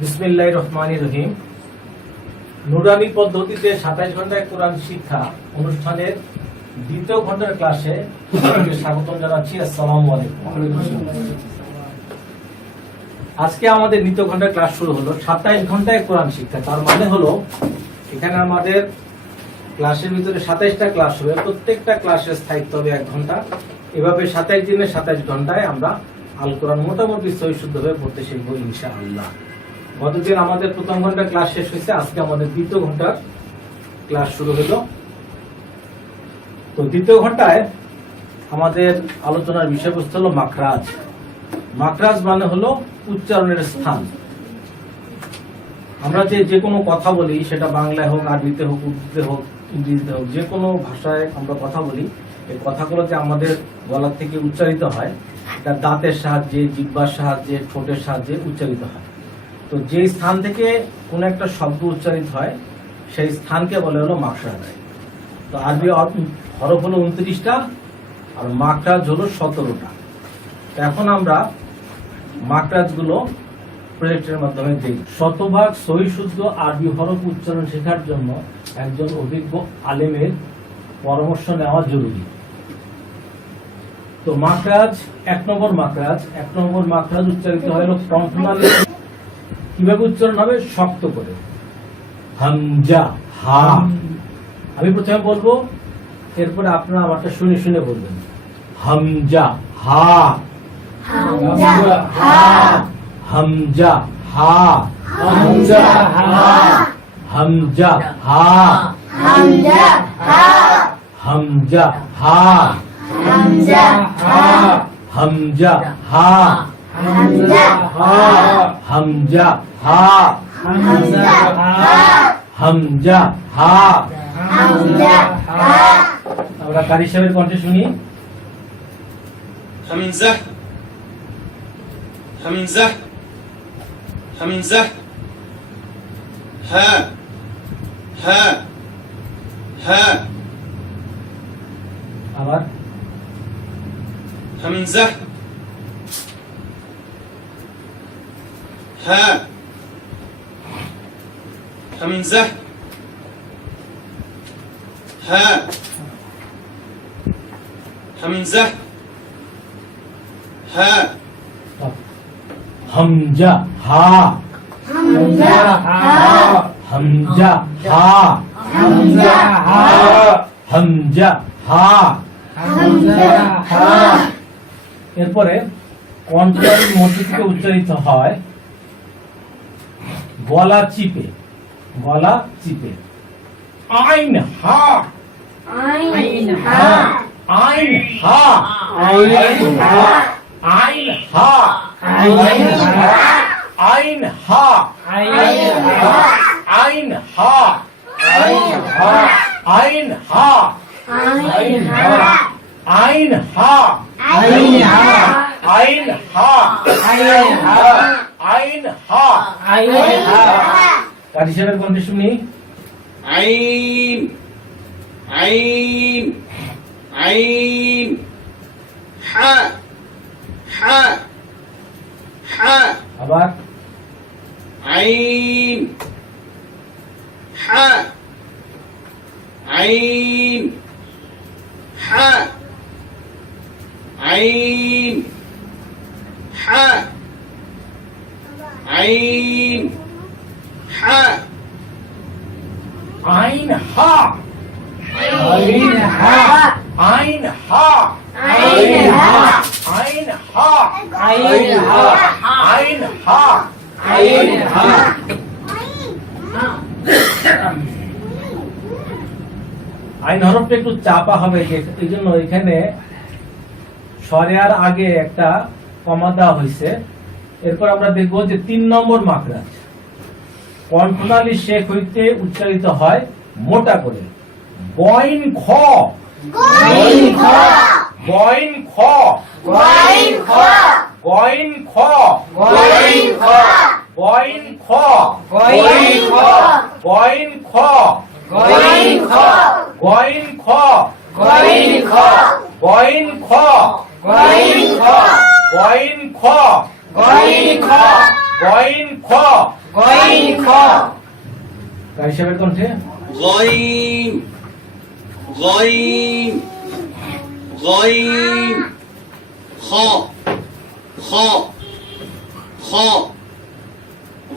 বিসমিল্লাহির রহমানির রহিম। নুরানি পদ্ধতিতে 27 ঘন্টায় কোরআন শিক্ষা অনুষ্ঠানের দ্বিতীয় ঘন্টার ক্লাসে স্বাগতম জানাচ্ছি। আসসালামু আলাইকুম। আজকে আমাদের দ্বিতীয় ঘন্টার ক্লাস শুরু হলো। 27 ঘন্টায় কোরআন শিক্ষা, তার মানে হলো এখানে আমাদের ক্লাসের ভিতরে 27টা ক্লাস হবে, প্রত্যেকটা ক্লাসের স্থায়িত্ব হবে 1 ঘন্টা। এভাবে 27 দিনে 27 ঘন্টায় আমরা আল কোরআন মোটামুটি সহিশুদ্ধভাবে পড়তে শিখবো ইনশাআল্লাহ। গতদিন আমাদের প্রথম ঘন্টার ক্লাস শেষ হয়েছে, আজকে আমাদের দ্বিতীয় ঘন্টার ক্লাস শুরু হলো। তো দ্বিতীয় ঘন্টায় আমাদের আলোচনার বিষয়বস্তু হলো মাখরাজ। মাখরাজ মানে হলো উচ্চারণের স্থান। আমরা যে কোনো কথা বলি, সেটা বাংলায় হোক, আরবিতে হোক, উর্দুতে হোক, ইংরেজিতে হোক, যে কোনো ভাষায় আমরা কথা বলি, এই কথাগুলো যে আমাদের গলার থেকে উচ্চারিত হয়, এটা দাঁতের সাহায্যে, জিহ্বার সাহায্যে, ঠোঁটের সাহায্যে উচ্চারিত হয়। তো যে স্থান থেকে কোন একটা শব্দ উচ্চারিত হয়, সেই স্থানকে বলে হলো মাখরাজ। তো আরবি হরফ হলো 29টা আর মাখরাজ হলো 17টা। এখন আমরা মাখরাজ গুলো প্রজেক্টের মাধ্যমে দেখি। শতভাগ সহিশুদ্ধ আরবি হরফ উচ্চারণ শেখার জন্য একজন অভিজ্ঞ আলেমের পরামর্শ নেওয়া জরুরি। তো মাখরাজ, 1 নম্বর মাখরাজ উচ্চারিত হয় কণ্ঠনালী। কিভাবে উচ্চারণ হবে? শক্ত করে, হামজা, হা। আমি প্রথমে বলবো, এরপরে আপনারা আমারটা শুনে শুনে বলবেন। হামজা, হা, হামজা, হা, হামজা, হা, হামজা, হা, হামজা, হা, হামজা, হা, হামজা, হা, হামজা, হা, হামজা, হা, হামজা, হা, হামজা, হা, হামজা, হা, হামজা, হা, হামজা, হা। আমরা কারি সাহেবের কণ্ঠে শুনি। হামজা, হামজা, হামজা, হা, হা, হা। আবার হামজা, হা, হামজা, হা, হামজা, হা। হামজা, হা, হামজা, হা, হামজা, হা, হামজা, হা, হামজা, হা, হামজা, হা। এরপরে কণ্ঠনালীর মধ্য থেকে উচ্চারিত হয় গলা চিপে, আইন, হা, আইন, হা, আইন, হা, আইন, হা, আইন, হা, আইন, হা, আইন, হা, আইন, হা, আইন, হা, আইন, হা, আইন, হা, আইন, হা, আইন, হা, আইন, হা, আইন, হা, আইন, হা, আইন, হা, আইন, হা। কারি সাহেবের কণ্ঠে শুনি। আইন, আইন, আইন, হা, হা, হা। আবার আইন, হা, আইন, হা, আইন, হা, আইন, হা। আইন, হা, আইন, হা, আইন, হা, আইন, হা, আইন, হা, আইন, হা, আইন, হা, আইন, হা। আইন হরফটা একটু চাপা হবে, এই জন্য এখানে স্বরের আগে একটা কমা দেওয়া হয়েছে। এরপর আমরা দেখবো যে 3 নম্বর মাখরাজ। কণ্ঠনালী শেখ হইতে উচ্চারিত হয় মোটা করে। গইন, খ, গইন, খ, গইন, খ, গইন, খ, গইন, খ, গইন, খ, গইন, খ, গইন, খ, গইন, খ, গইন, খ, গইন, খ, গইন, খ, গইন, খ, গইন, খ, গইন, খ, গইন, খ, গইন, খ, গইন খ কারি সাহেবের কণ্ঠে غين غين غين خ خ خ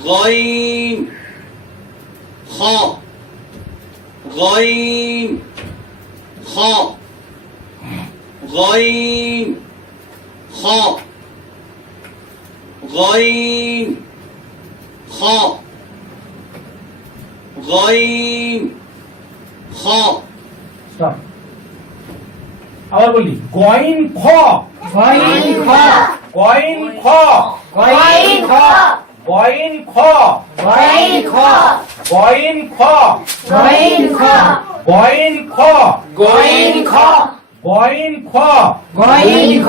غين خ غين خ غين خ غين خ غين خ স্টপ আবার বলি গইন খ গইন খ গইন খ গইন খ গইন খ গইন খ গইন খ গইন খ গইন খ গইন খ গইন খ গইন খ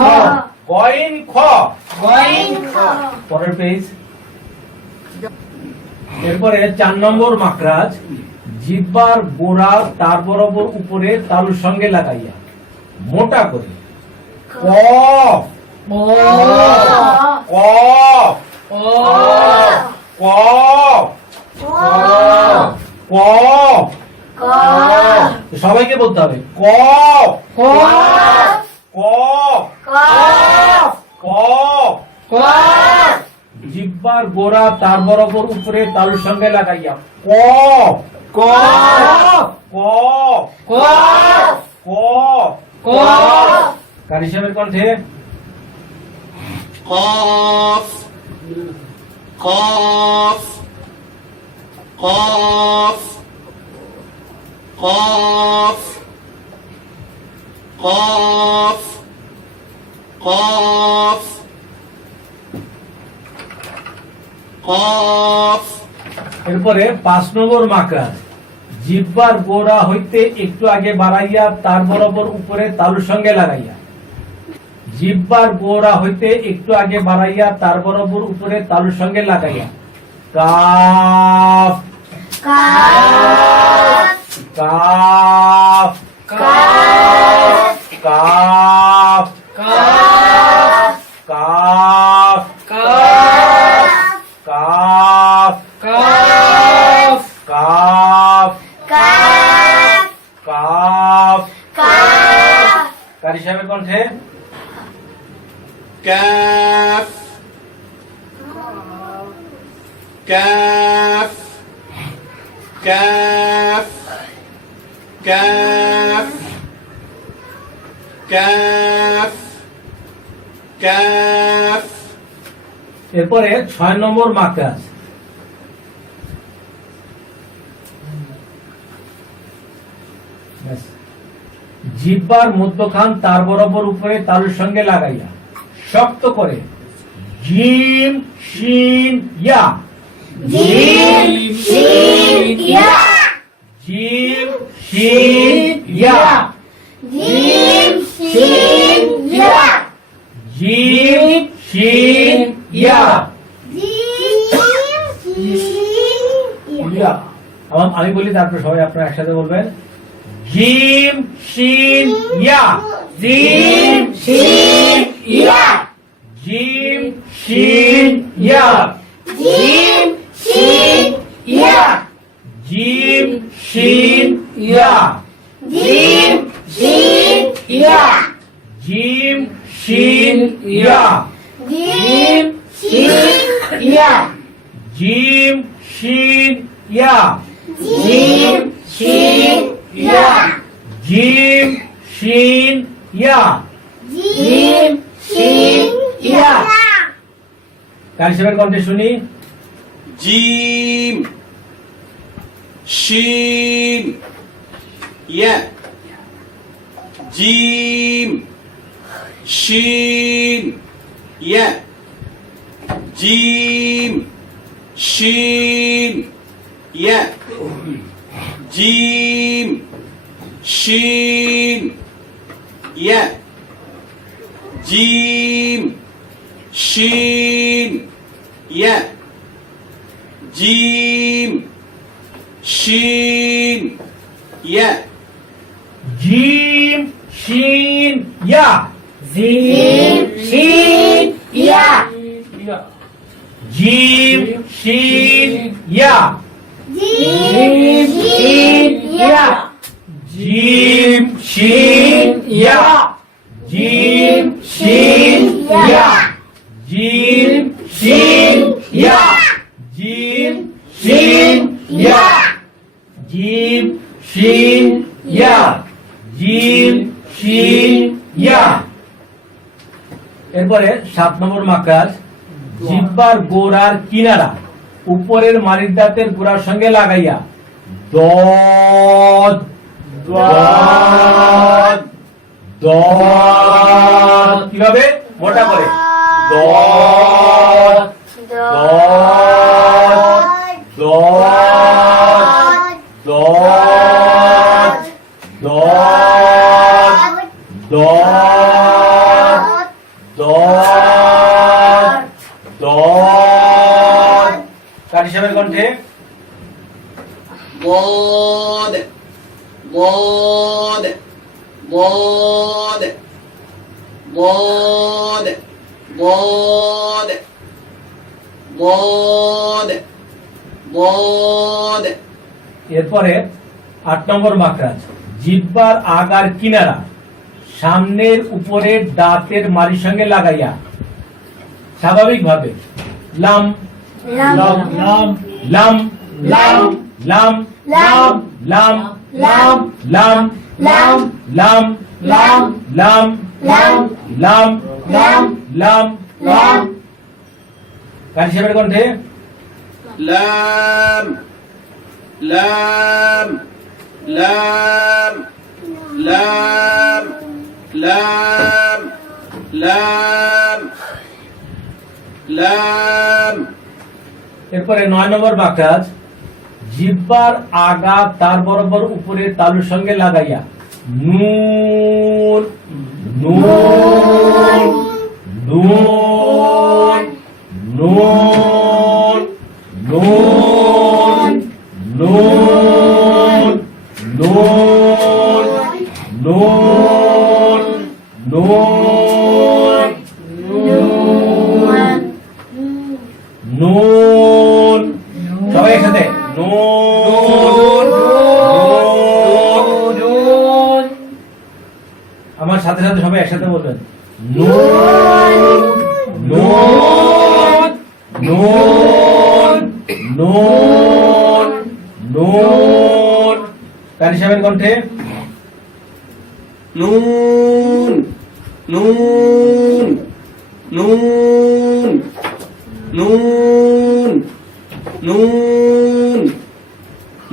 গইন খ গইন খ পরের পেজ এরপরে 4 নম্বর মাকরাজ জিহ্বার গোড়া তার বরাবর উপরে তালুর সঙ্গে লাগাইয়া মোটা করে কফ ও কফ ও কফ কফ ক সবাইকে বলতে হবে কফ ক কফ কফ কফ কফ জিহ্বার গোড়া তার বরাবর উপরে তালুর সঙ্গে লাগাইয়া কফ কফ কফ কফ কফ কফ কারি সাহেবের কণ্ঠে قاف قاف قاف قاف قاف قاف قاف এরপরে 5 নম্বর মাকরাজ জিহ্বার গোড়া হইতে একটু আগে বাড়াইয়া তার বরাবর উপরে তালুর সঙ্গে লাগাইয়া জিহ্বার গোড়া হইতে একটু আগে বাড়াইয়া তার বরাবর উপরে তালুর সঙ্গে লাগাইয়া কাফ কাফ কাফ কাফ কাফ কাফ কাফ কাফ কাফ কাফ কাফ কাফ কাফ কারি সাহেবের কণ্ঠে كاف كاف كاف كاف كاف كاف এরপরে 6 নম্বর মাকরাজ জিহ্বার মধ্যখান তার বরাবর উপরে তালুর সঙ্গে লাগাইয়া শক্ত করে জিম শিন ইয়া জিম শিন ইয়া জিম শিন ইয়া জিম শিন ইয়া জিম শিন ইয়া ইয়া আমি বলি তারপর সবাই আপনারা একসাথে বলবেন জিম শিন ইয়া জিম শিন ইয়া জিম শিন ইয়া জিম শিন ইয়া জিম শিন ইয়া জিম শিন ইয়া জিম শিন ইয়া জিম শিন ইয়া জিম শিন ইয়া জিম শিন ইয়া জিম শিন ইয়া জিম শিন ইয়া কারি সাহেবের কণ্ঠে শুনি جيم شين ياء جيم شين ياء جيم شين ياء جيم شين ياء جيم شين ياء جيم شين ياء জিম শিন ইয়া জিম শিন ইয়া জিম শিন ইয়া জিম শিন ইয়া জিম শিন ইয়া জিম শিন ইয়া জিম শিন ইয়া জিম শিন ইয়া জিম শিন ইয়া জিম শিন ইয়া। এরপরে 7 নম্বর মাকড়াস জিহ্বার গোড়ার কিনারা উপরের মাড়ির দাঁতের গোড়ার সঙ্গে লাগাইয়া দদ দদ দদ কিভাবে মোটা করে দদ দদ দদ দদ দদ দদ দদ দদ কার হিসাবের কণ্ঠে ضاد ضاد ضاد ضاد ضاد ضاد ضاد। এরপরে 8 নম্বর মাকড়াস জিহ্বার আগার কিনারা সামনের উপরের দাঁতের মাড়ির সঙ্গে লাগাইয়া স্বাভাবিকভাবে লাম লাম লাম লাম লাম লাম লাম লাম লাম লাম লাম লাম লাম লাম লাম লাম লাম লাম লাম কার হিসাবের কণ্ঠে لام لام لام لام لام لام لام। এরপরে 9 নম্বর মাকড়াস জিহ্বার আগা তার বরাবর উপরে তালুর সঙ্গে লাগাইয়া নুন নুন নুন নুন নুন নুন নুন নুন নুন নুন সবাই একসাথে নুন নুন আমার সাথে সাথে সবাই একসাথে বলবেন নুন নুন নুন নুন নুন কার হিসাবের কণ্ঠে نون نون نون نون نون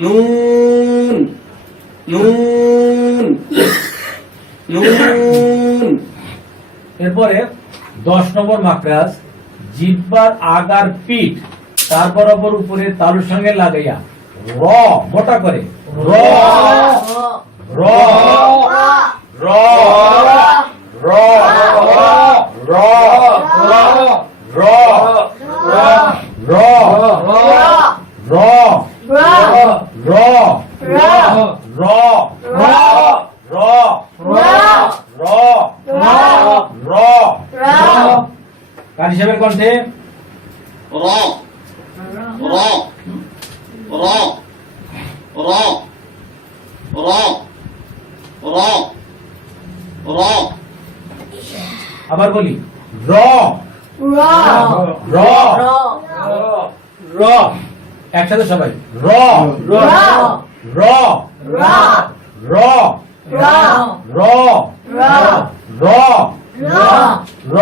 نون نون نون। এরপরে 10 নম্বর মাকড়াস জিহ্বার আগার পিঠ তার বরাবর উপরে তালুর সঙ্গে লাগাইয়া র মোটা করে র র র র র র র র র র র র কার হিসাবের কণ্ঠে را را را را را را را। আবার বলি র র র একসাথে সবাই র র র র র র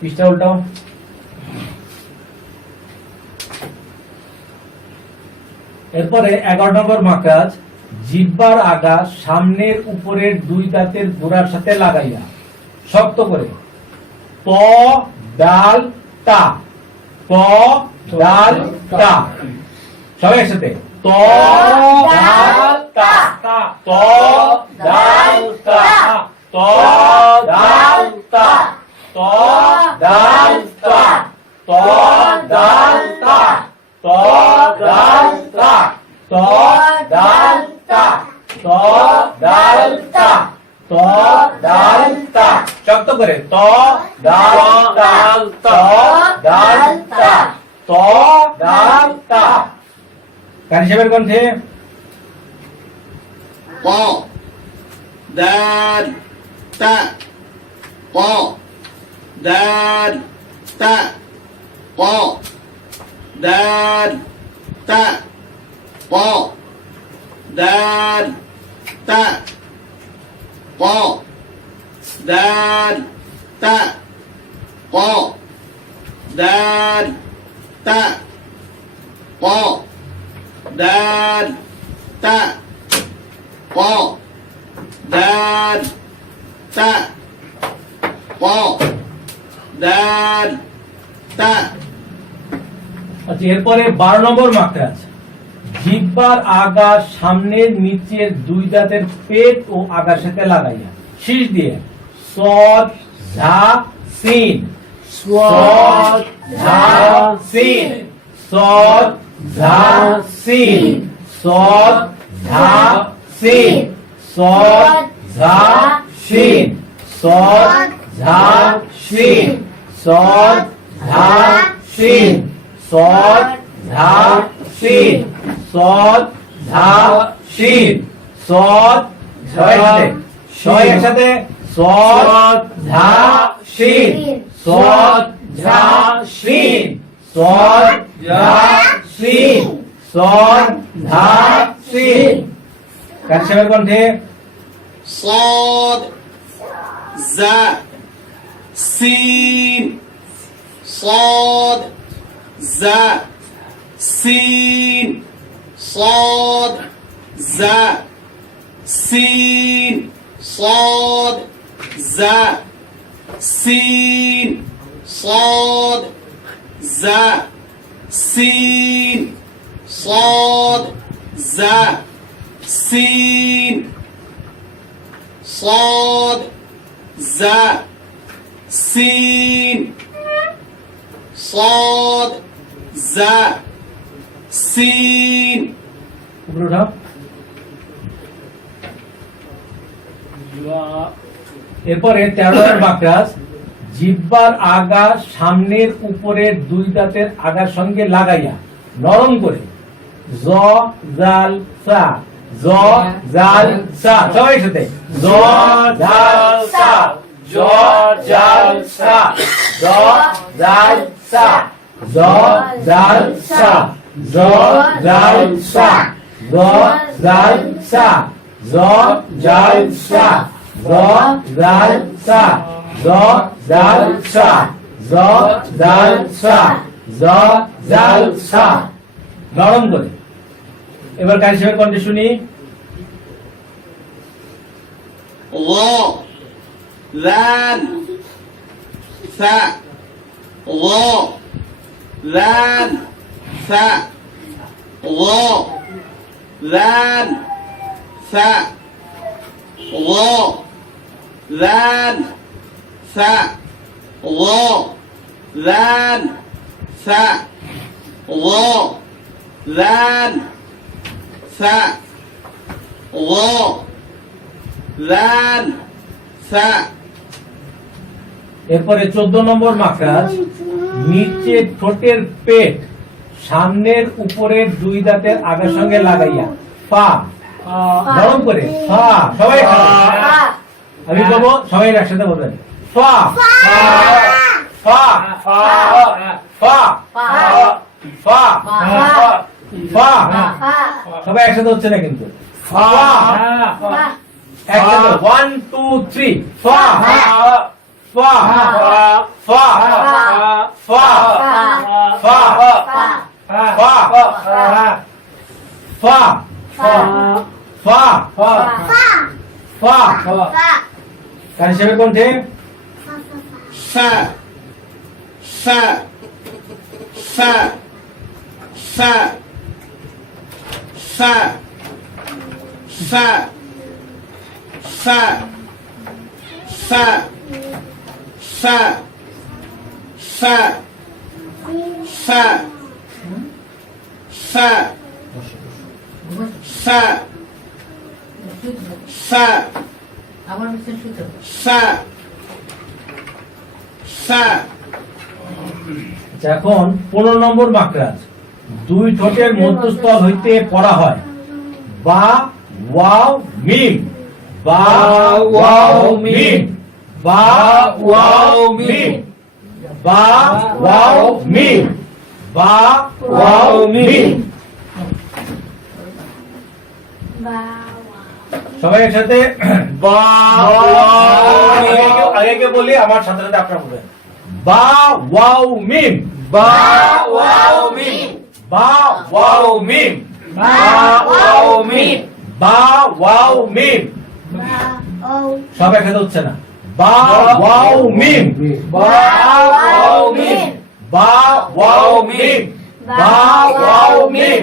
পৃষ্ঠা উল্টাও। এরপরে 11 নম্বর মাকড়াস জিহ্বার আগা সামনের উপরের 2 দাঁতের গোড়ার সাথে লাগাইয়া শক্ত করে ত ডাল তা ত ডাল তা সবাই একসাথে ত ডাল তা ত ডাল তা ত ডাল তা ত ডাল তা ত ডাল তা ত ডাল তা ত ডাল তা ত ডাল তা ত ডাল তা শক্ত করে ত ডাল তা ত ডাল তা ত ত দাল তা কারি সাহেবের কণ্ঠে প দাল তা প দাল তা প দাল তা প দাল তা প দাল তা প দাল তা প দাল তা প দাল তা প দাল তা। আচ্ছা, এরপরে 12 নম্বর মাত্রা আছে। জিহ্বার আগা সামনের নিচের দুই দাঁতের পেট ও আগার সাথে লাগাইয়া শীষ দিয়ে সদ ঝা সিন সদ ঝা সিন সদ ঝা সিন সদ ঝা সিন সদ ঝা সিন সদ ঝা সিন সদ ঝা সিন সদ ঝা সিন সদ ঝা সিন সদ ছয় একসাথে সদ ঝা সিন সদ ঝা সিন সদ ঝা সিন সদ ঝা সিন কারি সাহেবের কণ্ঠে صاد زا سين صاد زا سين صاد زا سين صاد زا سين صاد زا سين صاد زا سين صاد زا سين صاد زا سين উপরে উঠাও। এরপরে 13 নম্বর বাক্যাস জিহ্বার আগা সামনের উপরের দুই দাঁতের আগার সঙ্গে লাগাইয়া নরম করে জ জাল সা জ জাল সা সবাই সাথে জ জাল সা জ জাল সা জ জাল সা জ জাল সা জ জাল সা জ জাল সা জ জাল সা জ জাল সা জ জাল সা জ জাল সা জ জাল সা নরম করে। এবার কারি সাহেবের কণ্ঠে শুনি ظا ذال ثاء ظا ذال ثاء ظا ذال ثاء ظا ذال ثاء ظا ذال ثاء ظا ذال ثاء ظا ذال ثاء। এরপরে 14 নম্বর মাখরাজ নিচে ঠোঁটের পেট সামনের উপরের দুই দাঁতের আগার সঙ্গে লাগাইয়া ফা নরম করে ফা সবাই আমি বলবো সবাই একসাথে বলবেন ফা ফা ফা ফা ফা ফা সবাই একসাথে হচ্ছে না কিন্তু ফা একসাথে 1 2 3 ফা ফা ফা ফা ফা ফা ফা ফা ফা কারি সাহেবের কণ্ঠে فا فا فا فا فا فا فا فا فا فا فا فا فا فا فا فا আচ্ছা, এখন 15 নম্বর মাকরাজ। দুই ঠোঁটের মধ্যস্থল হইতে পড়া হয় বা ওয়াও মিম, বা ওয়াও মিম, বা ওয়াও মিম, বা ওয়াও মিম, বা ওয়াও মিম। সবাই একসাথে বা আগে বলি, আমার সাথে সাথে আপনারা বলবেন বা ওয়াও মিম, বা ওয়াও মিম, বা ওয়াও মিম, বা ওয়াও মিম, বা ওয়াও মিম। সবাই একসাথে হচ্ছে না। বা ওয়াও মিম, বা ওয়াও মিম, বা ওয়াও মিম, বা ওয়াও মিম,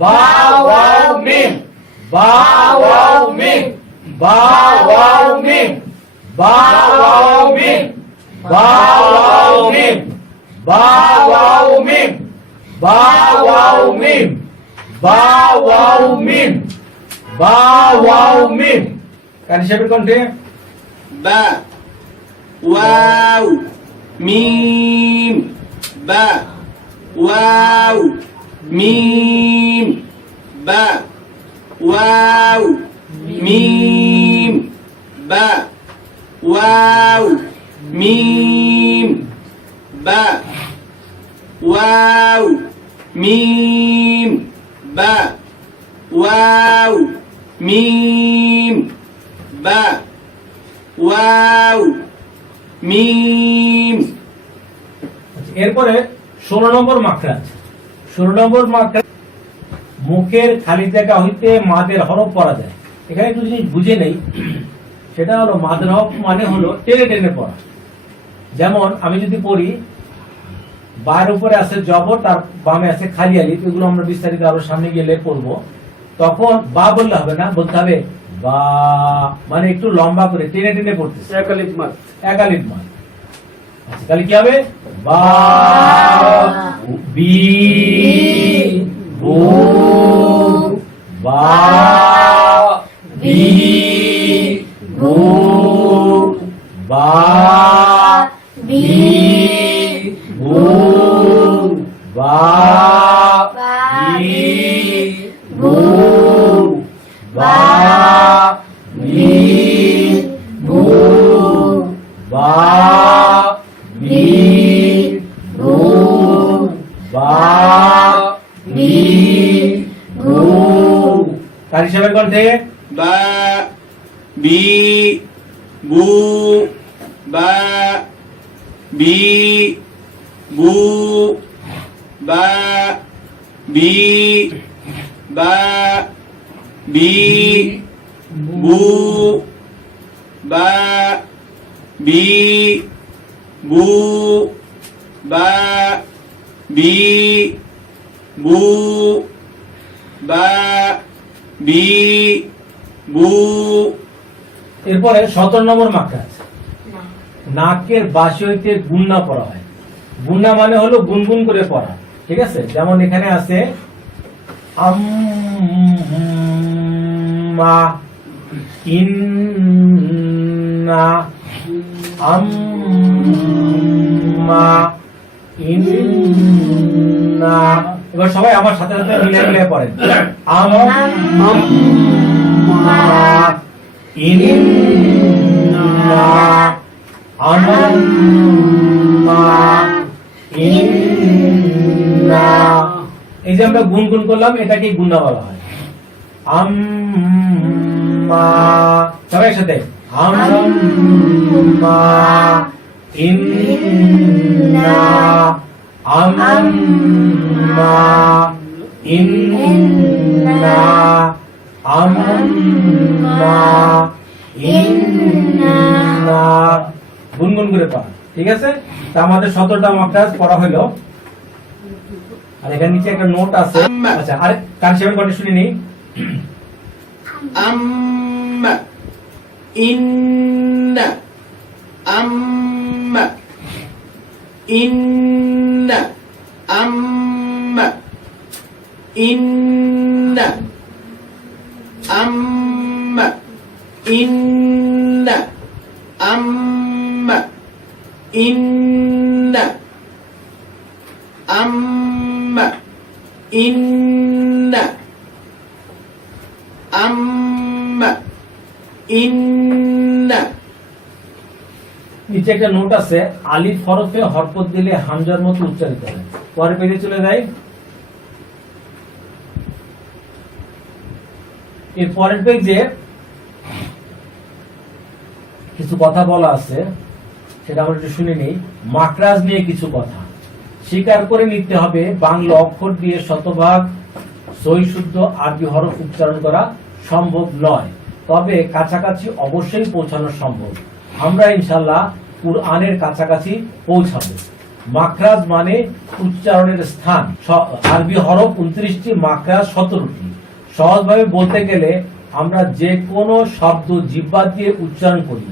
বা ওয়াও মিম, বা ওয়াও মিম, বা ওয়াও মিম, বা ওয়াও মিম, বা ওয়াও মিম, বা ওয়াও মিম, বা ওয়াও মিম, বা ওয়াও মিম, বা ওয়াও মিম। কার হিসাবে কণ্ঠে বা ওয়াও মিম, বা ওয়াও মিম, বা ওয়াও মিম, বা ওয়াও মিম, বা ওয়াও মিম, বা ওয়াও মিম, বা ওয়াও মিম। এরপরে 16 নম্বর মাখরাজ। 16 নম্বর মাখরাজ মুখের খালি জায়গা হইতে মাদের হরফ পড়া যায়। এখানে একটু জিনিস বুঝে নেই, সেটা হলো মাদের হরফ মানে হলো টেনে টেনে পড়া। যেমন আমি যদি পড়ি, বার উপরে আছে জবর, তার বামে আছে খালি আলিফ, এগুলো আমরা বিস্তারিত আরো সামনে গেলে পড়বো। তখন বা বললে হবে না, বলতে হবে বা, মানে একটু লম্বা করে টেনে টেনে পড়তেছে, একালিফ মাদ, একালিফ মাদ। আচ্ছা, তাহলে কি হবে? বা, বি, বু, বা, বি, বু, বা, বি, বু, বা, বি, বু, বা, বি, বু, বা, বি, বু, বা, বি, বু। কার হিসাবে কণ্ঠে বা বি বু, বা বি বু, বা বি, বা বি বু, বা বি বু, বা বি বু, বা বি বু। এরপরে 17 নম্বর মাখরাজ। নাকের বাসি হইতে গুন্না পড়া হয়। গুন্না মানে হলো গুনগুন করে পড়া, ঠিক আছে? যেমন এখানে আছে আম্মা, ইন্না, আম্মা, ইন্না। এবার সবাই আমার সাথে সাথে মিলে মিলে পড়েন। আম্মা, ইন্না, আম্মা, ইন্না। এই যে আমরা গুনগুন করলাম, এটাকে গুন্না বলা হয়। আম্মা, সবাই সাথে আম্মা, ইন্না, আম্মা, ইন্না, আম্মা, ইন্না। গুনগুন করে পড়া, ঠিক আছে? তা আমাদের 17টা মাখরাজ পড়া হলো। আর এখানে নিচে একটা নোট আছে। আচ্ছা, আরে কার হিসাবে কণ্ঠে শুনে নিই। আম্মা, ইন্না, আম্মা, ইন্না, আম্মা, ইন্না, আম্মা, ইন্না, আম্মা, ইন্না। ইন্না আম্মা ইন্না নিচে একটা নোট আছে, আলিফ হরফে হরকত দিলে হামজার মতো উচ্চারিত হয়। পরে পেজে চলে যায়। এর পরের পেজে কিছু কথা বলা আছে, সেটা আমরা একটু শুনে নিই। মাকরাজ নিয়ে কিছু কথা স্বীকার করে নিতে হবে, বাংলা অক্ষর দিয়ে শতভাগ সহি শুদ্ধ আরবি হরফ উচ্চারণ করা সম্ভব নয়, তবে কাছাকাছি অবশ্যই পৌঁছানো সম্ভব। আমরা ইনশাল্লাহ কুরআনের কাছাকাছি পৌঁছাবো। মাকরাজ মানে উচ্চারণের স্থান। আরবি হরফ 29টি, মাকরাজ 17টি। সহজভাবে বলতে গেলে আমরা যে কোনো শব্দ জিহ্বা দিয়ে উচ্চারণ করি।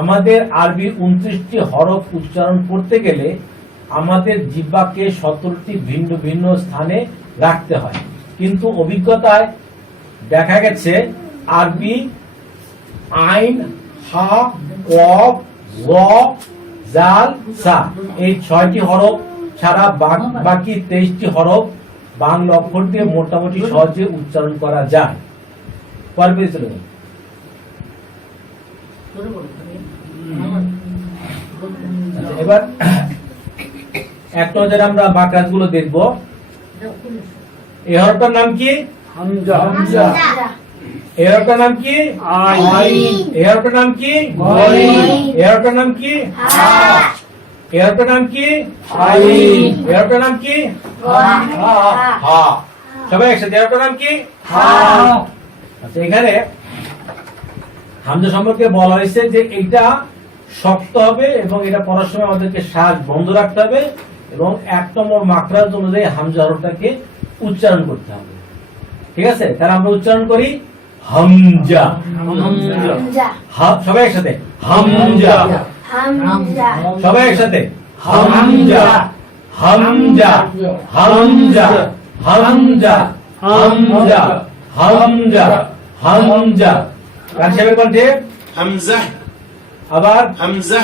আমাদের আরবি 29টি হরফ উচ্চারণ করতে গেলে আমাদের জিহ্বাকে 17টি ভিন্ন ভিন্ন স্থানে রাখতে হয়। কিন্তু অভিজ্ঞতায় দেখা গেছে আরবি আইন, হা, কফ, র, জাল, সা এই 6টি হরফ ছাড়া বাকি 23টি হরফ বাংলা অক্ষর দিয়ে মোটামুটি সহজে উচ্চারণ করা যায়। পরে পেয়ে চলে যান। আচ্ছা, এবার এক নজরে আমরা মাকরাজ গুলো দেখব। এই হরফটার নাম কি? হামজা। এই হরফটার নাম কি? আইন। এই হরফটার নাম কি? গইন। এই হরফটার নাম কি? এই হরফটার নাম কি? আইন। এই হরফটার নাম কি? হা। সবাই একসাথে, এই হরফটার নাম কি? হা। আচ্ছা, এখানে হামজা সম্পর্কে বলা হয়েছে যে এটা শক্ত হবে এবং এটা পড়ার সময় আমাদেরকে শ্বাস বন্ধ রাখতে হবে এবং 1 নম্বর মাকরাজ অনুযায়ী হামজা হরফটাকে উচ্চারণ করতে হবে। ঠিক আছে, তাহলে আমরা উচ্চারণ করি হামজা। সবাই একসাথে হামজা। সবাই একসাথে হামজা হামজা হামজা হামজা হামজা হামজা হামজা। কার সাহেবের কণ্ঠে হামজা আবার হামজা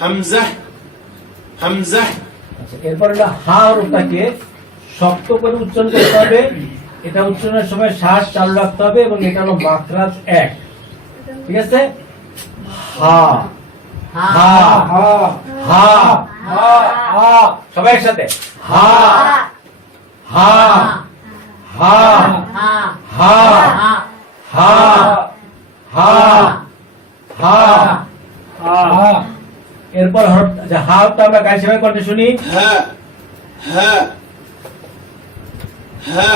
হামজা হামজা। আচ্ছা, এরপরে হা হরফটাকে শক্ত করে উচ্চারণ করতে হবে। এটা উচ্চারণের সময় শ্বাস চালু রাখতে হবে এবং এটা হলো মাকরাজ 1। ঠিক আছে, হা হা হা হা। সবাই একসাথে হা হা হা হা হা হা হা। এরপর হাটা আমরা কার সাহেবের কণ্ঠে শুনি। হা হা হা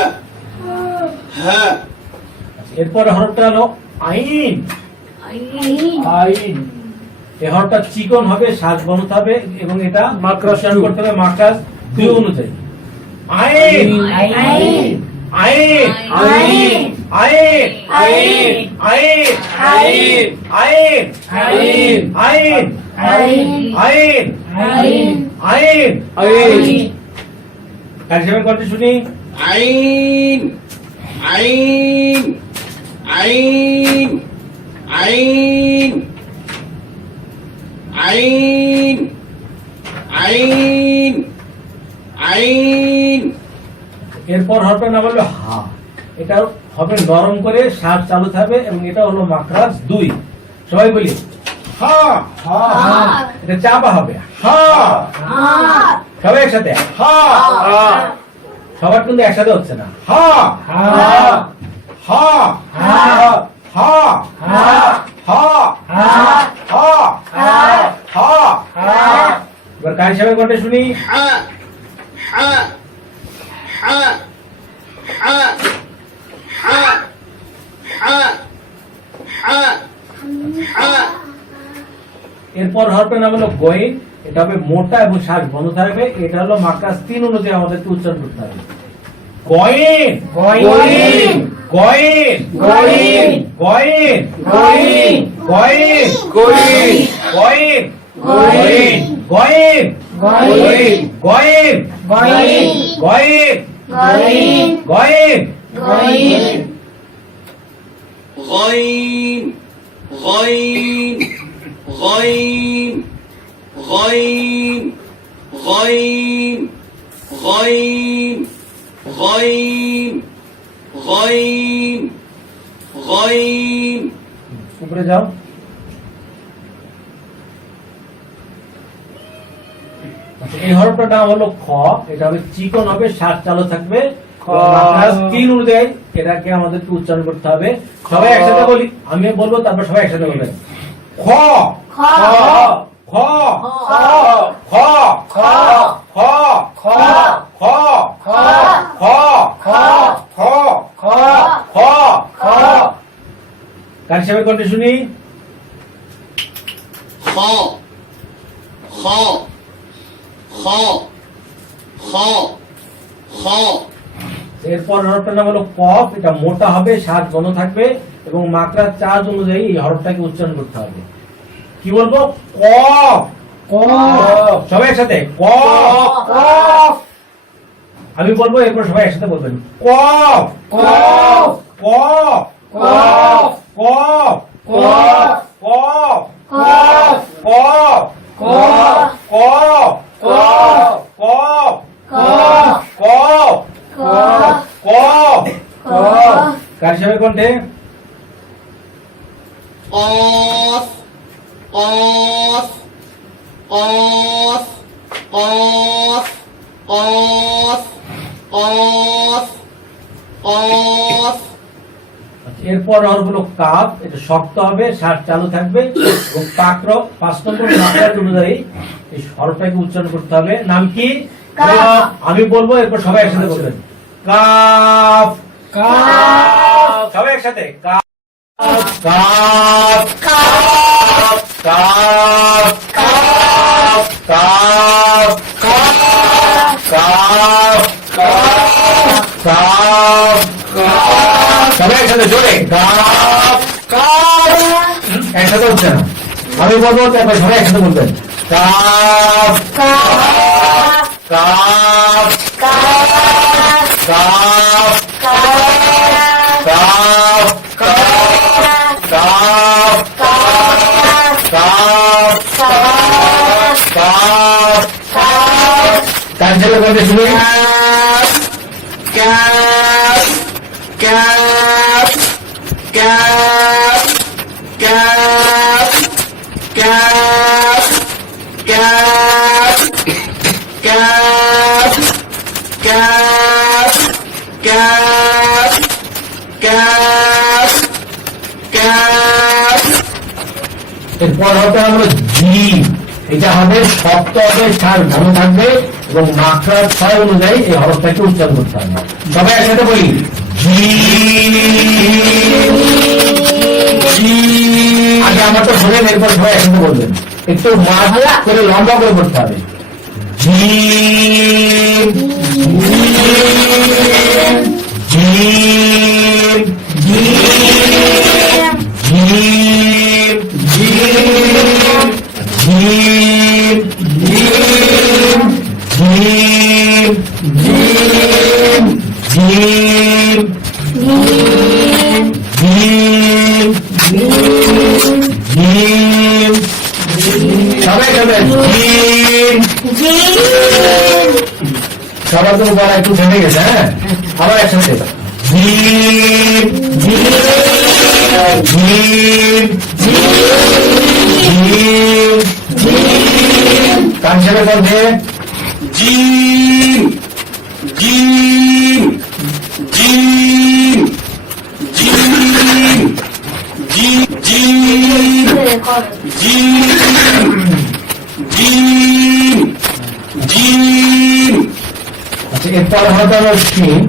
হা। এরপর হরফটা হলো আইন। আইন। এই হরফটা চিকন হবে, শ্বাস বন্ধ হবে এবং এটা মাকরাজ উচ্চারণ করতে হবে মাকরাজ 2 অনুযায়ী। আইন আইন আইন আইন আইন আইন আইন আইন আইন আইন আইন আইন আইন। কার সাহেবের কণ্ঠে শুনি। আইন আইন আইন আইন আইন আইন আইন। এরপর হরফের নাম হলো হা। এটা হবে নরম করে, শ্বাস চালু থাকবে এবং এটা হলো মাকরাজ 2। সবাই বলি হা হা। এটা চাপা হবে হা। সবাই একসাথে হা। সবার কিন্তু একসাথে হচ্ছে না। হা হা হা হা হা হা। এবার কার সাহেবের কণ্ঠে শুনি। হা হা হা হা হা হা হা হা। এরপর হরফের নাম হলো গইন। এটা হবে মোটা এবং শ্বাস বন্ধ থাকবে। এটা হলো মাকরাজ 3 অনুযায়ী আমাদেরকে উচ্চারণ করতে হবে। গইন গইন গইন গইন গইন গইন গইন গইন গইন গইন গইন গইন গইন গইন গইন গইন। غين غين غين غين غين غين غين غين غين উপরে যাও। আচ্ছা, এই হরফটার নাম হলো খ। এটা হবে চিকন হবে, শ্বাস চালু থাকবে। খ। মাত্রা 3 অনুযায়ী এটাকে আমাদেরকে উচ্চারণ করতে হবে। সবাই একসাথে বলি, আমি বলবো তারপর সবাই একসাথে বলবেন। খ খ খ খ খ খ খ খ খ খ খ খ খ খ খ খ কার হিসাবে কোনটা শুনি? خ خ خ خ خ এরপর হরফটার নাম হলো কফ। এটা মোটা হবে, শ্বাস ঘন থাকবে এবং মাত্রার 4 অনুযায়ী এই হরফটাকে উচ্চারণ করতে হবে। কি বলবো? কফ। ক সবাই একসাথে ক কফ। আমি বলবো, এরপর সবাই একসাথে বলবেন। কফ ক কফ ক কফ ক কফ ক কফ ক কফ ক কফ ক কফ ক কফ। ক কার হিসাবে কোনটে? قاف قاف قاف قاف قاف قاف قاف এরপর হরফ হলো কাফ। এটা শক্ত হবে, শ্বাস চালু থাকবে এবং পাকর 5 নম্বর মাত্রার অনুযায়ী এই হরফটাকে উচ্চারণ করতে হবে। নাম কি? কাফ। আমি বলবো, এরপর সবাই একসাথে বলবেন। কাফ কাফ সবাই একসাথে। কাফ কাফ কাফ কাফ কাফ কাফ কাফ কাফ কাফ সবাই একসাথে জোরে। কাফ কাফ একসাথে হচ্ছে না। আমি বলবো, তারপর সবাই একসাথে বলবেন। কাফ কাফ কাফ কাফ কাফ কাফ কাফ কাফ কাফ কাফ কার ছেলে বলতে শুনি? كاف كاف كاف كاف كاف كاف كاف كاف كاف كاف كاف এরপর হতে হলো জি। এটা হবে শক্ত হবে, শ্বাস ঘন থাকবে এবং মাত্রার 6 অনুযায়ী এই হরফটাকে উচ্চারণ করতে হবে। সবাই একসাথে বলি। জি জি। আগে আমার তো শুনেন, এরপর সবাই একসাথে বলবেন। একটু মাথা করে লম্বা করে করতে হবে। জি জি জি জি জি জিম জিম জিম জিম জিম জিম জিম সবাই সবাই জিম সবার তো বলা একটু থেমে গেছে। হ্যাঁ, আবার একসাথে জিম জিম জিম জিম জিম কান ছেড়ে বলবে। جيم جيم جيم جيم جيم جيم جيم جيم আচ্ছা, এরপর হবে হলো শিন।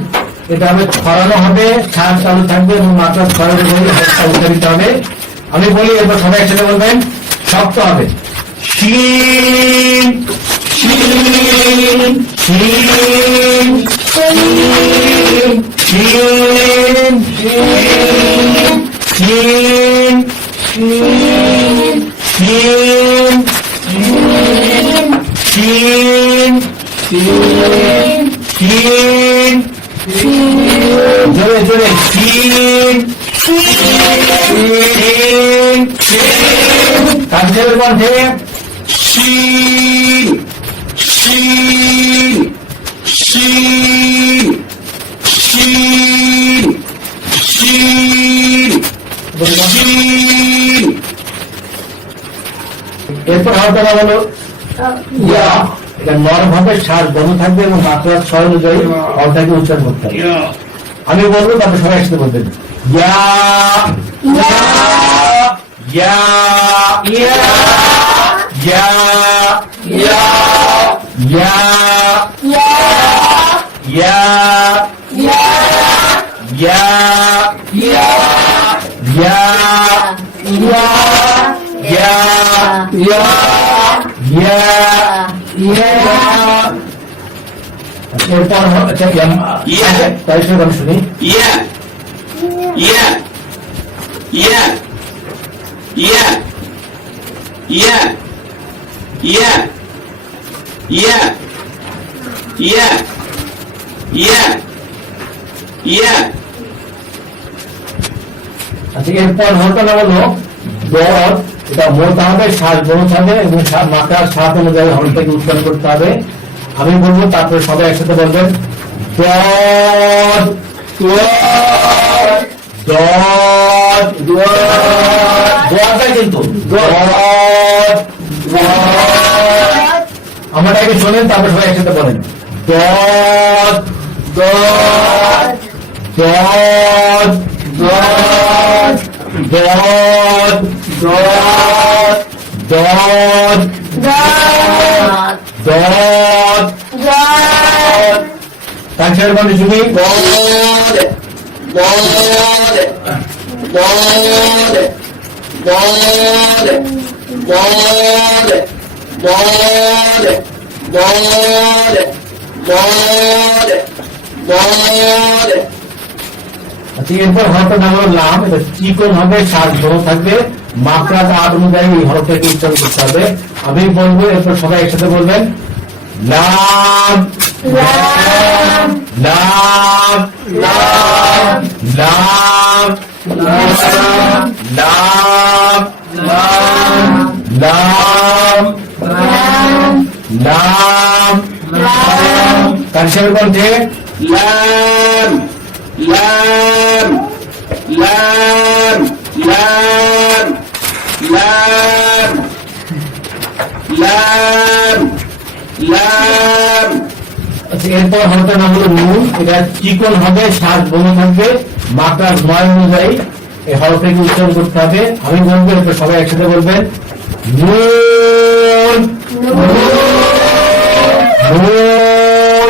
এটা হবে ছড়ানো হবে, শ্বাস চালু থাকবে এবং মাত্রা 6 অনুযায়ী হরফটা উচ্চারিত হবে। আমি বলি, এরপর সবাই একসাথে বলবেন। শক্ত হবে। শিন শিন শিন শিন শিন শিন শিন শিন শিন জোরে জোরে শিন শিন কাজের মধ্যে شين شين شين এরপর হরফের নাম হলো ইয়া। এটা নরম হবে, শ্বাস বন্ধ থাকবে এবং মাত্রা 6 অনুযায়ী হরফটাকে উচ্চারণ করতে হবে। আমি বলবো, তারপর সবাই একসাথে বলবেন ইয়া ইয়া ইয়া ইয়া ইয়া ইয়া ইয়া ইয়া ইয়া ইয়া এরপর তাই সব আমি শুনি Yeah. Yeah. Yeah. Yeah. Yeah. Yeah. Yeah. Yeah. Yeah. Yeah. আচ্ছা, এরপর হরফের নাম হলো দর। এটা মোটা হবে, শ্বাস বড় থাকবে এবং মাত্রার 7 অনুযায়ী হরফটাকে উচ্চারণ করতে হবে। আমি বলবো, তারপরে সবাই একসাথে বলবেন দর দর দরটা কিন্তু আমার আগে শোনেন, তারপর সবাই একসাথে বলেন দর দর দর দর দর দর দর তাছাড়া মানে শুনি এরপর হরফের নাম হলো লাম। এটা চিকন হবে, শ্বাস বড় থাকবে, মাত্রা 8 অনুযায়ী এই হরফটাকে উচ্চারণ করতে হবে। আমি বলবো, এরপর সবাই একসাথে বলবেন লাম লাম লাম লাম লাম লাম লাম কানসার কণ্ঠে Lam. Lam. Lam. Lam. Lam. Lam. Lam. আচ্ছা, এরপর হরফের নাম হলো নুন। এটা চিকন হবে, শ্বাস বন্ধ থাকবে, মাত্রা 9 অনুযায়ী এই হরফটাকে উচ্চারণ করতে হবে। আমি বলবো, এরপর সবাই একসাথে বলবেন নুন নুন নুন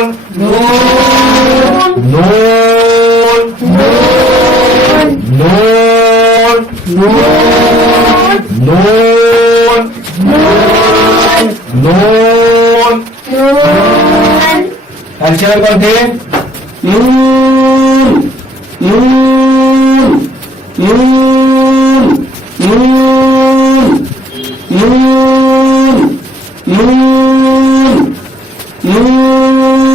নুন নুন নুন নুন কালচার কণ্ঠে Nun. Nun. Nun. Nun. Nun. Nun. Nun. Nun.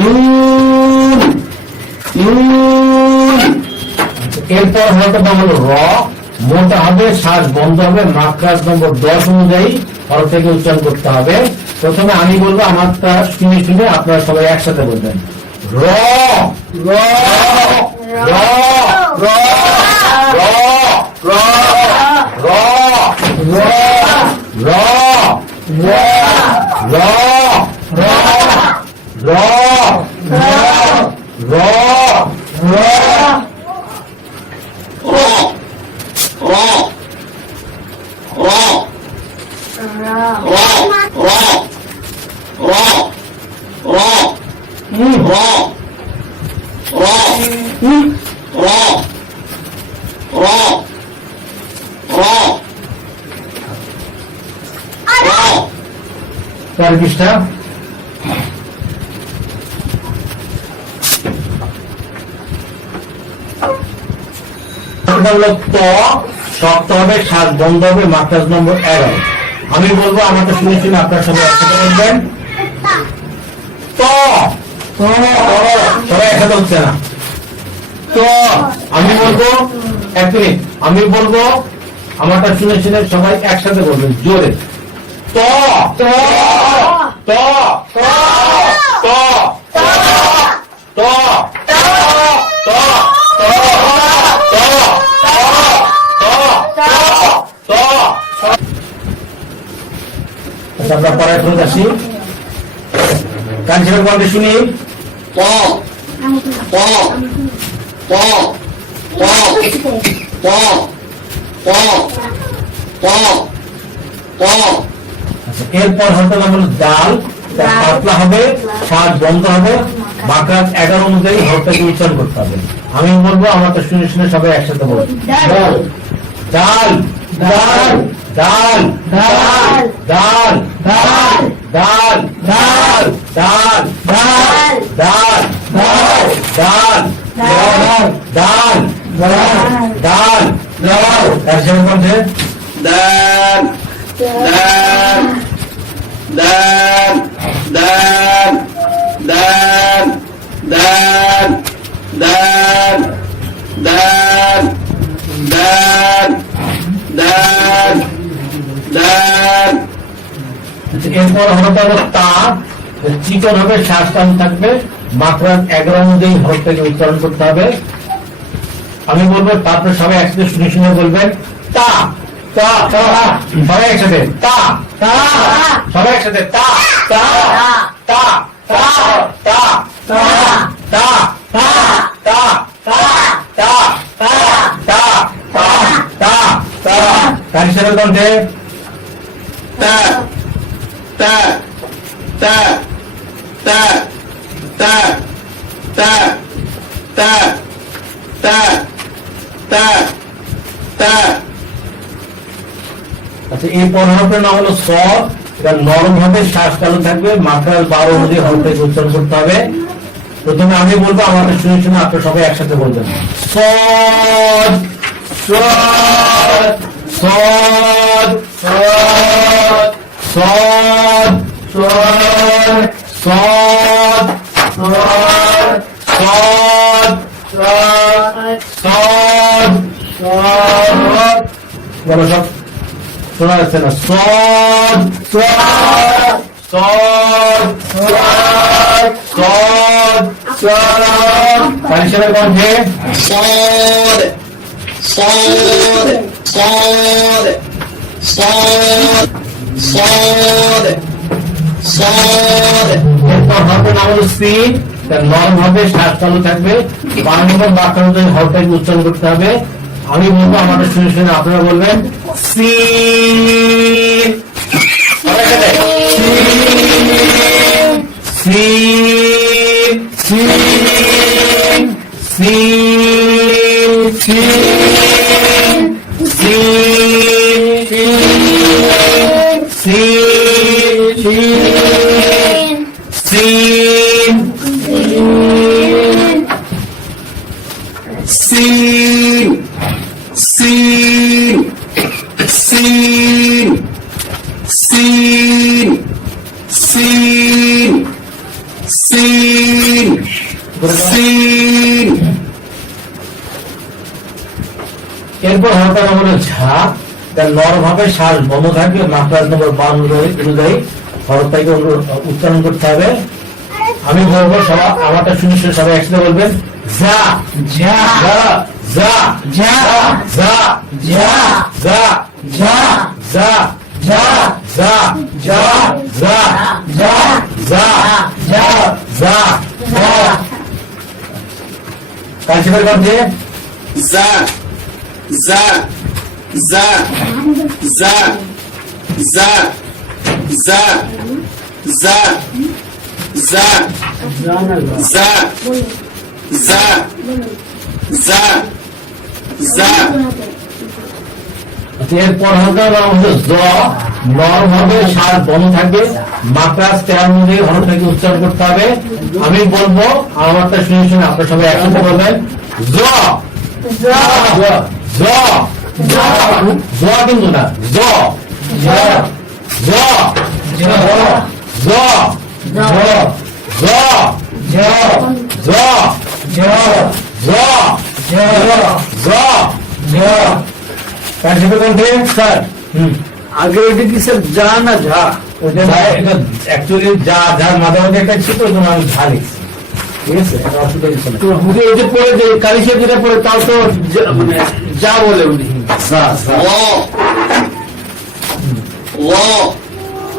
Nun. Nun. এরপর হরফের নাম হলো র। মোটা হবে, শ্বাস বন্ধ হবে, মাত্রা নম্বর 10 অনুযায়ী হরফটাকে উচ্চারণ করতে হবে। প্রথমে আমি বলবো, আমারটা শুনে শুনে আপনারা সবাই একসাথে বলবেন র র র র র র র র র র র র র তার পৃষ্ঠা শক্ত হবে, শ্বাস বন্ধ হবে, মাত্রা নম্বর 11। আমি বলবো, আমাকে শুনে শুনে আপনার সবাই একসাথে বলবেন ত সবাই একসাথে হচ্ছে না তো। আমি বলবো, 1 মিনিট, আমি বলবো, আমারটা শুনে শুনে সবাই একসাথে বলবেন জোরে ত ত ত ত ত ত আচ্ছা, আমরা পড়ায় ফেরত আসি। কাঞ্চির গল্পে শুনি। প প প প প প প প আচ্ছা, এরপর হরফের নাম হলো দাল। এটা পাতলা হবে, শ্বাস বন্ধ হবে, মাকরাজ 11 অনুযায়ী হরফটাকে উচ্চারণ করতে হবে। আমি বলবো, আমারটা শুনে শুনে সবাই একসাথে বলবো। ডাল ডাল ডাল ডাল ডাল ডাল ডাল ডাল ডাল ডাল ডাল ডাল ডাল ডাল ডাল ডাল ডাল ডাল ডাল এর সঙ্গে বলছে দান দান দান দান দান দান দান দান দান দান দান এরপর হরফটা হলো তা। চিকন হবে, শ্বাস টান থাকবে, মাকরাজ 11 অনুযায়ী হরফটাকে উচ্চারণ করতে হবে। আমি বলবো, তারপরে সবাই একসাথে শুনে শুনে বলবেন তা তা তা। সবাই একসাথে তা তা। সবাই একসাথে তা তা তা তা তা তা তা তা তা তা তা তা তা তা। কারিশারের কণ্ঠে তা তা তা তা তা তা তা তা তা তা আচ্ছা, এই হরফের নাম হলো সদ। এটা নরম হবে, শ্বাস চালু থাকবে, মাকরাজ 12 অনুযায়ী হরফটাকে উচ্চারণ করতে হবে। প্রথমে আমি বলবো, আমাকে শুনে শুনে আপনারা সবাই একসাথে বলবেন। সদ সদ সদ সদ সদ সদ সদ সদ সদ। বলো সব, শোনা যাচ্ছে না। সদ সদ সদ সদ সদ। কারিশারের কণ্ঠে صاد صاد صاد صاد صاد صاد এরপর হরফের নাম হলো সিন। নরম হবে, শ্বাস চালু থাকবে, 12 নম্বর বাক্য অনুযায়ী হরফটাকে উচ্চারণ করতে হবে। আমি বলবো, আমাদের শুনে শুনে আপনারা বলবেন সিন। সবাই সাথে সিন সিন সিন সিন সিন সিন সিন سين سين سين سين سين سين سين এরপর হরফের নাম হলো ঝা। তার নরম হবে, শ্বাস বন্ধ থাকবে, মাকরাজ নম্বর 52 অনুযায়ী হরফটাকে উচ্চারণ করতে হবে। আমি বলবো, সবাই আমারটা শুনে শুনে সবাই একসাথে বলবেন যা যা যা যা যা যা যা যা যা যা যা যা যা যা যা যা যা যা কাশিমের কণ্ঠে زا زا زا زا زا زا زا زا زا زا زا زا এরপর হরফের নাম হলো জ। নরম হবে, শ্বাস বন্ধ থাকবে, মাকরাজ 13 অনুযায়ী হরফটাকে উচ্চারণ করতে হবে। আমি বলবো, আমারটা শুনে শুনে আপনারা সবাই একসাথে বলবেন জ জ জ জ কিন্তু না জ জ জ জ জ জ জ জ কাশিমের কণ্ঠে স্যার। আগে ওইটা কি স্যার যা না ঝা? ওটা অ্যাকচুয়ালি যা যার মাঝে মাঝে একটা ছিল, ওই জন্য আমি ঝা লিখছি। ঠিক আছে, এটা অসুবিধা কিছু না। তো হুকে এই যে পড়ে যে কালিশে যেটা পড়ে তাও তো মানে যা বলে উনি যা যা و و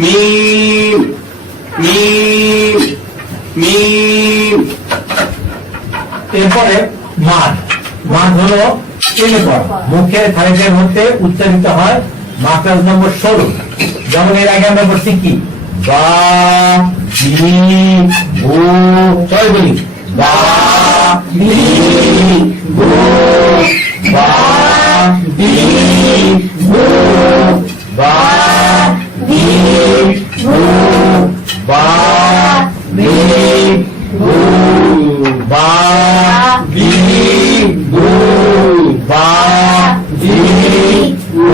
mim, mim, mim, এরপরে মাদ মাদ হলো টেনে পড়া, মুখের খারিজের মধ্যে উচ্চারিত হয় মাত্রাজ নম্বর 16। যেমন এর আগে আমরা বলছি কি বা বি বু, সবাই বলি বা বি বু, বা বি বু, বা বি বু, বা বি বু, বা বি বু,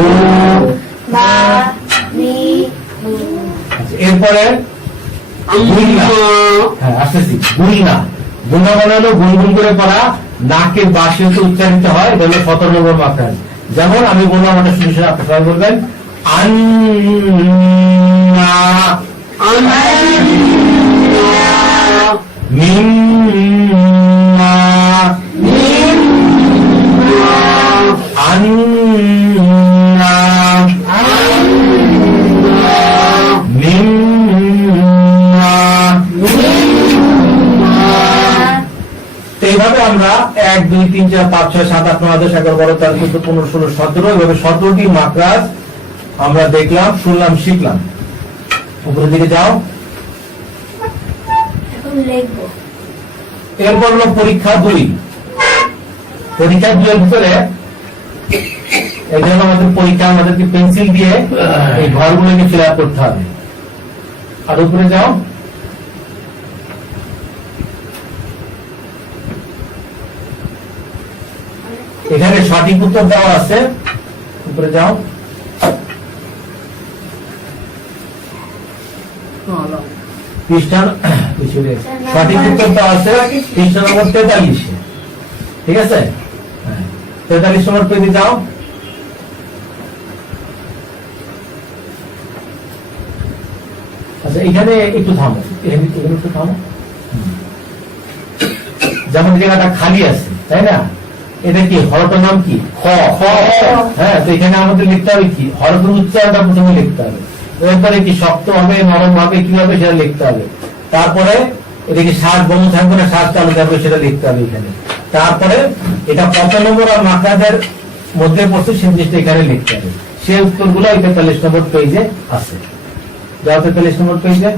বা বি বু। আচ্ছা, এরপরে গুণনা। হ্যাঁ, আসতেছি গুণনা। গুণনা মানে হলো গুনগুন করে পড়া, নাকের বাঁশি হতে উচ্চারিত হয়, এটা হলো 17 নম্বর মাত্রায়। যেমন আমি বললাম, আমাদের শুনে শুনে আপনি সবাই বলবেন আন্না, মিন্না, আন্না, মিন্না। এইভাবে আমরা 1 2 3 4 5 6 7 8 9 10 11 12 13 14 15 16 17 এইভাবে 17টি মাত্রাজ আমরা দেখলাম, শুনলাম, শিখলাম। উপরের দিকে যাও। এরপর হলো পরীক্ষা 2। পরীক্ষা 2 এর ভিতরে এই জন্য আমাদের পরীক্ষা আমাদেরকে পেন্সিল দিয়ে এই ঘরগুলোকে ফিল আপ করতে হবে। আর উপরে যাও। এখানে সঠিক উত্তর দেওয়া আছে, উপরে যাও। পৃষ্ঠা সঠিক উত্তর দেওয়া আছে পৃষ্ঠা নম্বর 43। ঠিক আছে, 43 নম্বর পেজে যাও। আচ্ছা, এখানে একটু থামো, এখানে একটু থামো। যেমন জায়গাটা খালি আছে, তাই না? এটা কি হরফের নাম কি? খ। হ্যাঁ, তো এখানে আমাদের লিখতে হবে কি? হরফের উচ্চারণটা প্রথমে লিখতে হবে, এরপরে কি শক্ত হবে নরম হবে কিভাবে সেটা লিখতে হবে, তারপরে এটা কি শ্বাস বন্ধ থাকবে না শ্বাস চালু থাকবে সেটা লিখতে হবে এখানে, তারপরে এটা কত নম্বর আর মাত্রাদের মধ্যে পড়ছে সেই জিনিসটা এখানে লিখতে হবে। সেই উত্তরগুলো 43 নম্বর পেজে আছে। যাও 43 নম্বর পেজে।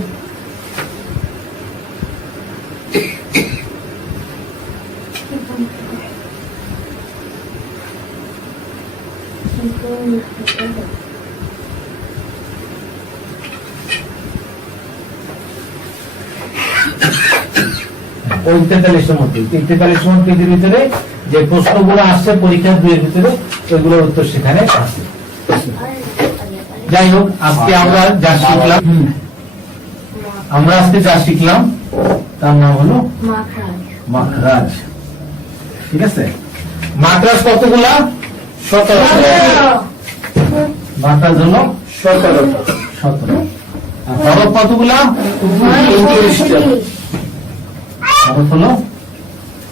ওই 43 নম্বর পেজ, 43 নম্বর পেজের ভিতরে যে প্রশ্নগুলো আসছে পরীক্ষা 2 এর ভিতরে ওইগুলোর উত্তর সেখানে আছে। যাই হোক, আজকে আমরা যা শিখলাম, তার নাম হলো মাখরাজ। ঠিক আছে, মাখরাজ কতগুলা? 17। মাখরাজ হলো 17। আর হরফ কতগুলা? 29টা। হরফ হলো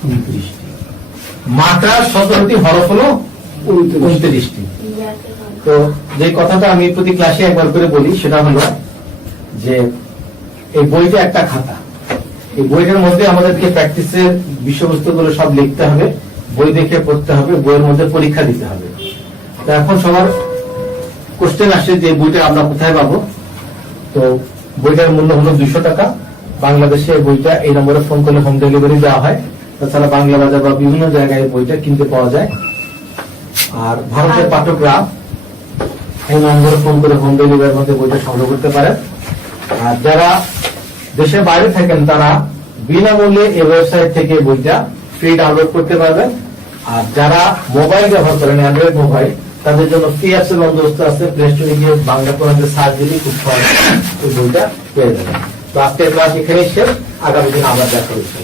29টি। মাত্রার 17টি, হরফ হলো 29টি। তো যে কথাটা আমি প্রতি ক্লাসে একবার করে বলি সেটা হলো যে এই বইটা একটা খাতা, এই বইটার মধ্যে আমাদেরকে প্র্যাকটিসের বিষয়বস্তুগুলো সব লিখতে হবে, বই দেখে পড়তে হবে, বইয়ের মধ্যে পরীক্ষা দিতে হবে। তো এখন সবার কোশ্চেন আসে যে বইটা আমরা কোথায় পাবো? তো বইটার মূল্য হলো 200 টাকা। বাংলাদেশে বইটা এই নম্বরে ফোন করলে হোম ডেলিভারি দেওয়া হয়। তাছাড়া বাংলা বাজার বা বিভিন্ন জায়গায় বইটা কিনতে পাওয়া যায়। আর ভারতের পাঠকরা এই নম্বরে ফোন করে হোম ডেলিভারির মধ্যে বইটা সংগ্রহ করতে পারেন। আর যারা দেশের বাইরে থাকেন তারা বিনামূল্যে এই ওয়েবসাইট থেকে বইটা ফ্রি ডাউনলোড করতে পারবেন। আর যারা মোবাইল ব্যবহার করেন, অ্যান্ড্রয়েড মোবাইল, তাদের জন্য ফ্রি অ্যাপসের বন্দোবস্ত আছে। প্লে স্টোরে গিয়ে বাংলা কোরআনে সার্চ দিলে খুব সহজে বইটা পেয়ে যাবেন। তো আজকের ক্লাস এখানেই শেষ, আগামী দিন আবার দেখা হচ্ছে।